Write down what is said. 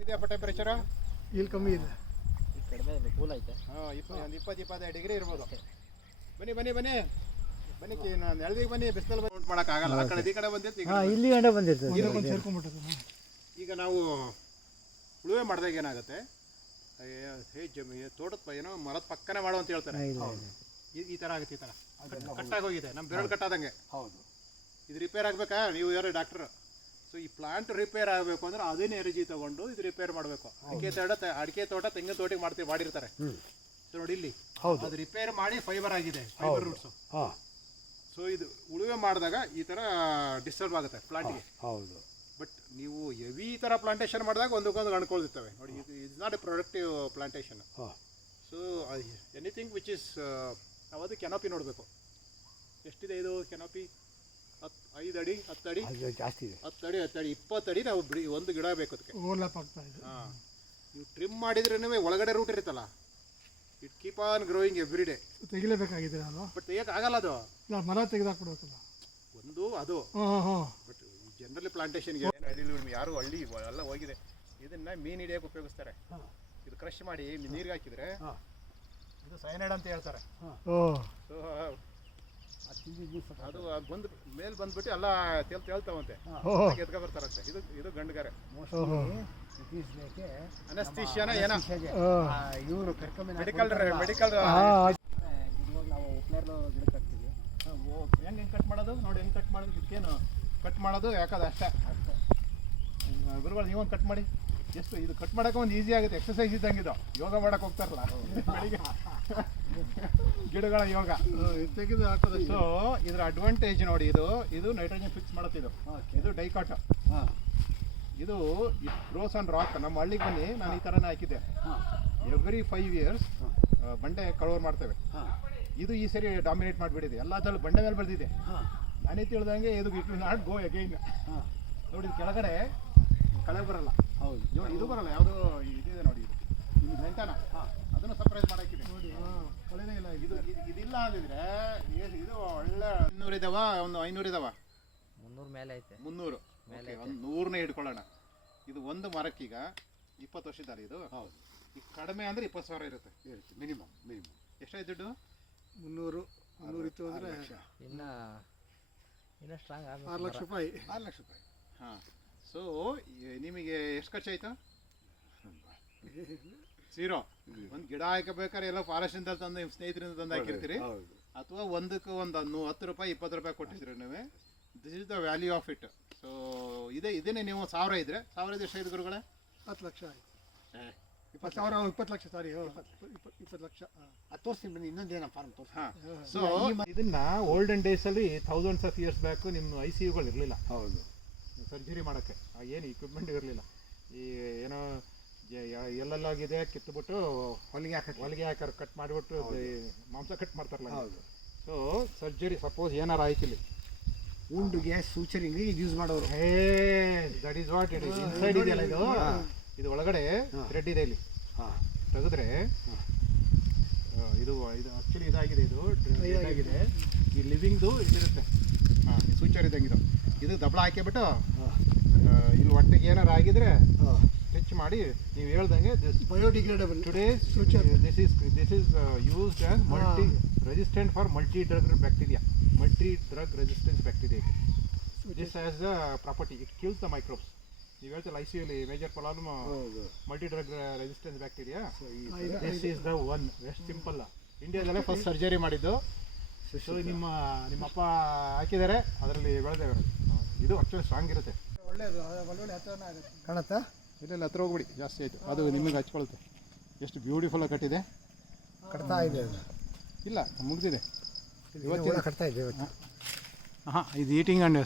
ಇದೆಯಪ್ಪ ಟೆಂಪರೇಚರು ಇಲ್ಲಿ ಕಮ್ಮಿ ಇದೆ. ಕಡಿಮೆ ಇದೆ ಕೂಲ್ ಐತೆ. ಹಾಂ ಇಪ್ಪ ಒಂದು ಇಪ್ಪತ್ತು ಇಪ್ಪತ್ತೈದು ಡಿಗ್ರಿ ಇರ್ಬೋದು. ಬನ್ನಿ ಬನ್ನಿ ಬನ್ನಿ. ಬನ್ನಿ ಕಿ- ನಾನು ನೆಲದಿಗೆ ಬನ್ನಿ ಬಿಸಿಲಲ್ಲಿ ಬಂದು ಮಾಡೋಕ್ಕಾಗಲ್ಲ. ಆ ಕಡೆ ಈ ಕಡೆ ಬಂದಿತ್ತು ಈ ಕಡೆ ಇಲ್ಲಿ ಗಂಡ ಬಂದಿರ್ತದೆ ಇದಕ್ಕೊಂದು ಸೇರ್ಕೊಂಡ್ಬಿಟ್ಟದೆ ಈಗ ನಾವು ಉಳುವೆ ಮಾಡಿದಾಗ ಏನಾಗುತ್ತೆ? ಹೇ ಜಮಿ ತೋಟದ ಪ- ಏನೋ ಮರದ ಪಕ್ಕನೆ ಮಾಡು ಅಂತ ಹೇಳ್ತಾರೆ. ಈ- ಈ ಥರ ಆಗುತ್ತೆ ಈ ತರ. ಕಟ್ಟಾಗಿ ಹೋಗಿದೆ. ನಮ್ಮ ಬೆರಳು ಕಟ್ಟಾದಂಗೆ. ಹೌದು. ಇದು ರಿಪೇರ್ ಆಗಬೇಕಾ? ನೀವು ಯಾರು ಡಾಕ್ಟ್ರು? ಸೊ ಈ ಪ್ಲಾಂಟ್ ರಿಪೇರ್ ಆಗಬೇಕು ಅಂದ್ರೆ ಅದೇ ಎನರ್ಜಿ ತಗೊಂಡು ಇದು ರಿಪೇರ್ ಮಾಡಬೇಕು. ಅಡಿಕೆ ತೋಟ ಅಡಿಕೆ ತೋಟ ತೆಂಗಿನ ತೋಟಕ್ಕೆ ಮಾಡ್ತೀವಿ ಮಾಡಿರ್ತಾರೆ. ನೋಡಿ ಇಲ್ಲಿ. ಅದು ರಿಪೇರ್ ಮಾಡಿ ಫೈಬರ್ ಆಗಿದೆ ಫೈಬರ್ ರೂಟ್ಸ್ ಸೊ ಇದು ಉಳುವೆ ಮಾಡಿದಾಗ ಈ ತರ ಡಿಸ್ಟರ್ಬ್ ಆಗುತ್ತೆ ಪ್ಲಾಂಟ್ಗೆ ಹೌದು. ಬಟ್ ನೀವು ಹೆವಿ ತರ ಪ್ಲಾಂಟೇಶನ್ ಮಾಡಿದಾಗ ಒಂದಕ್ಕೊಂದು ಅಣ್ಕೊಳ್ತಿರ್ತವೆ ನೋಡಿ ಇದು is not a productive plantation so anything which is ನಾವು ಅದು ಕೆನಪಿ ನೋಡಬೇಕು. ಎಷ್ಟಿದೆ ಇದು ಕೆನಪಿ ಹತ್ತು ಐದು ಅಡಿ ಹತ್ತು ಅಡಿ? ಅದು ಜಾಸ್ತಿ ಇದೆ. ಹತ್ತು ಅಡಿ ಹತ್ತು ಅಡಿ ಇಪ್ಪತ್ತು ಅಡಿ ನಾವು ಬಿಡಿ ಒಂದು ಗಿಡ ಬೇಕು ಅದಕ್ಕೆ. ಓವರ್ಲ್ಯಾಪ್ ಆಗ್ತಾ ಇದೆ. ಹಾಂ. ನೀವು ಟ್ರಿಮ್ ಮಾಡಿದ್ರೇ ಒಳಗಡೆ ರೂಟ್ ಇರುತ್ತಲ್ಲ? It keep on growing every day ತೆಗಿಲೇಬೇಕಾಗಿದೆ ನಾನು ಬಟ್ ಆಗಲ್ಲ ಅದು. ಇಲ್ಲ ಮರ ತೆಗೆದಾಕ್ಬಿಡ್ಬೇಕಲ್ಲ. ಒಂದು ಅದು. ಹಾಂ ಹಾಂ ಬಟ್ ಜನರಲಿ ಪ್ಲಾಂಟೇಶನ್ಗೆ ಯಾರು ಹಳ್ಳಿ ಎಲ್ಲ ಹೋಗಿದೆ. ಇದನ್ನ ಮೀನು ಹಿಡಿಯೋಕೆ ಉಪಯೋಗಿಸ್ತಾರೆ. ಇದು ಕ್ರಶ್ ಮಾಡಿ ನೀರಿಗೆ ಹಾಕಿದ್ರೆ ಇದು ಸೈನೈಡ್ ಅಂತ ಹೇಳ್ತಾರೆ. ಓ ಸೊ ಅದು ಬಂದು ಮೇಲೆ ಬಂದ್ಬಿಟ್ಟು ಎಲ್ಲ ತೇಲ್ ತೇಳ್ತಾವಂತೆ. ಎದ್ಕ ಬರ್ತಾರಂತೆ. ಇದು ಇದು ಗಂಡುಗಾರೆ. ಓಹೋ. ಅನಸ್ತೀಶಿಯಾನ ಏನ. ಇವರು ಮೆಡಿಕಲ್ ಮೆಡಿಕಲ್ ನಾವು ಉಪ್ನೇರ್ಲು ಗಿಡಕ್ಕೆ ಹಾಕ್ತೀವಿ. ಹೆಂಗ್ ಹೆಂಗ್ ಕಟ್ ಮಾಡೋದು? ನೋಡಿ ಹೆಂಗೆ ಕಟ್ ಮಾಡೋದು. ಇದಕ್ಕೇನು ಕಟ್ ಮಾಡೋದು? ಯಾಕದ ಅಷ್ಟೇ? ಗುರುಗಳು ನೀವೊಂದು ಕಟ್ ಮಾಡಿ. ಎಷ್ಟು ಇದು ಕಟ್ ಮಾಡಕ್ಕೆ ಒಂದು ಈಸಿ ಆಗುತ್ತೆ. ಎಕ್ಸಸೈಸ್ ಇದ್ದಂಗೆ ಇದು. ಯೋಗ ಮಾಡಕ್ಕೆ ಹೋಗ್ತಾರಲ್ಲ. ಬೆಳಿಗ್ಗೆ. ಗಿಡಗಳ ಯೋಗ. ತೆಗೆದು ಹಾಕೋದು ಸೊ ಇದ್ರ ಅಡ್ವಾಂಟೇಜ್ ನೋಡಿ ಇದು ಇದು ನೈಟ್ರೋಜನ್ ಫಿಕ್ಸ್ ಮಾಡುತ್ತೆ ಇದು. ಇದು ಡೈಕಾಟ್ ಹಾಂ. ಇದು ರೋಸ್ ಅಂಡ್ ರಾಕ್ ನಮ್ಮ ಹಳ್ಳಿಗೆ ಬನ್ನಿ ನಾನು ಈ ಥರನೇ ಹಾಕಿದ್ದೆ. ಎವ್ರಿ ಫೈವ್ ಇಯರ್ಸ್ ಬಂಡೆ ಕಳೋರ್ ಮಾಡ್ತೇವೆ. ಹಾಂ. ಇದು ಈ ಸರಿ ಡಾಮಿನೇಟ್ ಮಾಡಿಬಿಟ್ಟಿದೆ. ಎಲ್ಲ ತಲೆ ಬಂಡೆ ಮೇಲೆ ಬೆಳೆದಿದೆ ಹಾಂ. ನಾನೇ ತಿಳಿದಂಗೆ ಇದು it will not go again ಹಾಂ. ನೋಡಿ ಕೆಳಗಡೆ ಕಳೆ ಬರಲ್ಲ. ಹೌದು. ಇದು ಬರಲ್ಲ ಯಾವುದು ಇದಿದೆ ನೋಡಿ ಇದು. ನಿಮ್ಗೆ ಮೆಂಟನ. ಅದನ್ನು ಸಪ್ರೇಟ್ ಮಾಡೋಕ್ಕಿದೆ. ನೋಡಿ ಹಾಂ. ಕಳೆನೇ ಇಲ್ಲ ಇದು. ಇದು- ಇದಿಲ್ಲ ಅಂದಿದ್ರೆ ಇದು ಒಳ್ಳೆ ಇನ್ನೂರು ಇದಾವ ಒಂದು ಐನೂರು ಇದಾವ? ಮುನ್ನೂರು ಮೇಲೆ ಐತೆ. ಮುನ್ನೂರು. ಮೇಲೆ ಒಂದು ನೂರನೇ ಇಟ್ಕೊಳ್ಳೋಣ ಇದು ಒಂದು ಮರಕ್ಕೀಗ ಇಪ್ಪತ್ತು ವರ್ಷದಲ್ಲಿ ಇದು. ಹೌದು. ಈಗ ಕಡಿಮೆ ಅಂದ್ರೆ ಇಪ್ಪತ್ತು ಸಾವಿರ ಇರುತ್ತೆ. ಇರುತ್ತೆ ಮಿನಿಮಮ್ ಮಿನಿಮಮ್ ಎಷ್ಟಾಯ್ತು ದುಡ್ಡು? ಮುನ್ನೂರು ಮುನ್ನೂರು ಇತ್ತು ಅಂದರೆ ಇನ್ನ ಇನ್ನ ಸ್ಟ್ರಾಂಗ್ ಆರು ಲಕ್ಷ ರೂಪಾಯಿ. ಆರು ಲಕ್ಷ ರೂಪಾಯಿ. ಹಾಂ. ಸೊ ನಿಮಗೆ ಎಷ್ಟು ಖರ್ಚಾಯ್ತು? ಝೀರೋ ಒಂದು ಗಿಡ ಹಾಕಬೇಕಾದ್ರೆ ಎಲ್ಲ ಫಾರೆಸ್ಟಿಂದ ತಂದು ನಿಮ್ಮ ಸ್ನೇಹಿತರಿಂದ ತಂದು ಹಾಕಿರ್ತೀರಿ. ಹೌದು. ಅಥವಾ ಒಂದಕ್ಕೆ ಒಂದು ನೂ ಹತ್ತು ರೂಪಾಯಿ ಇಪ್ಪತ್ತು ರೂಪಾಯಿ ಕೊಟ್ಟಿದ್ರಿ ನೀವು? This is the value of it so ಇದೇ ಇದನ್ನೇ ನೀವು ಸಾವಿರ ಇದ್ರೆ ಸಾವಿರ ಇದ್ರೆ ಎಷ್ಟೈದು ಐದು ಗುರುಗಳೇ? ಹತ್ತು ಲಕ್ಷ ಆಯ್ತು. ಇಪ್ಪತ್ತು ಸಾವಿರ ಇಪ್ಪತ್ತು ಲಕ್ಷ ಸಾರಿ ಇಪ್ಪತ್ತು ಇಪ್ಪತ್ತು ಲಕ್ಷ ಅದು ತೋರಿಸ್ತೀನಿ ಬನ್ನಿ ಫಾರ್ಮ್ ತೋರಿಸಿ ಹಾಂ. ಸೊ ಇದನ್ನ ಓಲ್ಡನ್ ಡೇಸಲ್ಲಿ ಥೌಸಂಡ್ಸ್ ಆಫ್ ಇಯರ್ಸ್ ಬ್ಯಾಕ್ ನಿಮ್ಮ ಐ ಸಿ ಯುಗಳು ಇರಲಿಲ್ಲ. ಹೌದು. ಸರ್ಜರಿ ಮಾಡೋಕ್ಕೆ ಏನು ಇಕ್ವಿಪ್ಮೆಂಟ್ ಇರಲಿಲ್ಲ. ಈ ಏನೋ ಎಲ್ಲೆಲ್ಲಾಗಿದೆ ಕಿತ್ತುಬಿಟ್ಟು ಹೊಲಿಗೆ ಹಾಕಿ ಹೊಲಿಗೆ ಹಾಕರ್ ಕಟ್ ಮಾಡಿಬಿಟ್ಟು ಮಾಂಸ ಕಟ್ ಮಾಡ್ತಾರಲ್ಲ ಹೌದು. ಸೊ ಸರ್ಜರಿ ಸಪೋಸ್ ಏನಾರು ಆಯ್ತು ಇಲ್ಲಿ ಉಂಡುಗೆ ಸೂಚರಿಂಗ್ ಯೂಸ್ ಮಾಡೋರು. Hey that is what it inside ಇದೆಯಲ್ಲ ಇದು? ಇದು ಒಳಗಡೆ ಥ್ರೆಡ್ ಇದೆ ಇಲ್ಲಿ. ಹಾಂ. ತೆಗೆದ್ರೆ ಇದು ಇದು ಆಕ್ಚುಲಿ ಇದಾಗಿದೆ ಇದು. ಇದಾಗಿದೆ. ಆಗಿದೆ ಈ ಲಿವಿಂಗ್ದು ಇದಿರುತ್ತೆ ಹಾಂ ಸೂಚರ್ ಇದ್ದಂಗೆ ಇದು ಇದು ದಬಳ ಹಾಕಿಬಿಟ್ಟು ಇಲ್ಲಿ ಹೊಟ್ಟೆಗೆ ಏನಾರು ಆಗಿದ್ರೆ ಮಾಡಿ ನೀವು ಹೇಳ್ದಂಗೆ this biodegradable today's this is this is used as multi resistant for multi drug bacteria multi drug resistance bacteria this as a property it kills the microbes ನೀವು ಹೇಳ್ತಲ್ಲ I C ಯುಲಿ major problem multi drug resistance bacteria this is the one ಎಷ್ಟು simple ಇಂಡಿಯಾದಲ್ಲೇ first surgery ಮಾಡಿದ್ದು. So ನಿಮ್ಮ ನಿಮ್ಮ ಅಪ್ಪ ಹಾಕಿದ್ದಾರೆ. ಅದರಲ್ಲಿ ಬೆಳೆದೇವೆ ಇದು ಆಕ್ಚುಲಿ ಸ್ಟ್ರಾಂಗ್ ಇರುತ್ತೆ. ಒಳ್ಳೆಯದು ಒಳ್ಳೊಳ್ಳೆ ಹತ್ತಿರ ಆಗುತ್ತೆ. ಕಾಣತ್ತಾ? ಇಲ್ಲ ಇಲ್ಲ ಹತ್ರ ಹೋಗ್ಬಿಡಿ ಜಾಸ್ತಿ ಆಯಿತು. ಅದು ನಿಮಗೆ ಹಚ್ಕೊಳುತ್ತೆ. ಎಷ್ಟು ಬ್ಯೂಟಿಫುಲ್ ಆಗಿ ಕಟ್ಟಿದೆ. ಕಟ್ತಾ ಇದೆ ಅದು. ಇಲ್ಲ ಮುಗಿದಿದೆ. ಇವತ್ತು ಕಟ್ತಾ ಇದೆ ಹಾಂ ಇದು ಈಟಿಂಗ್ ಅಂಡ್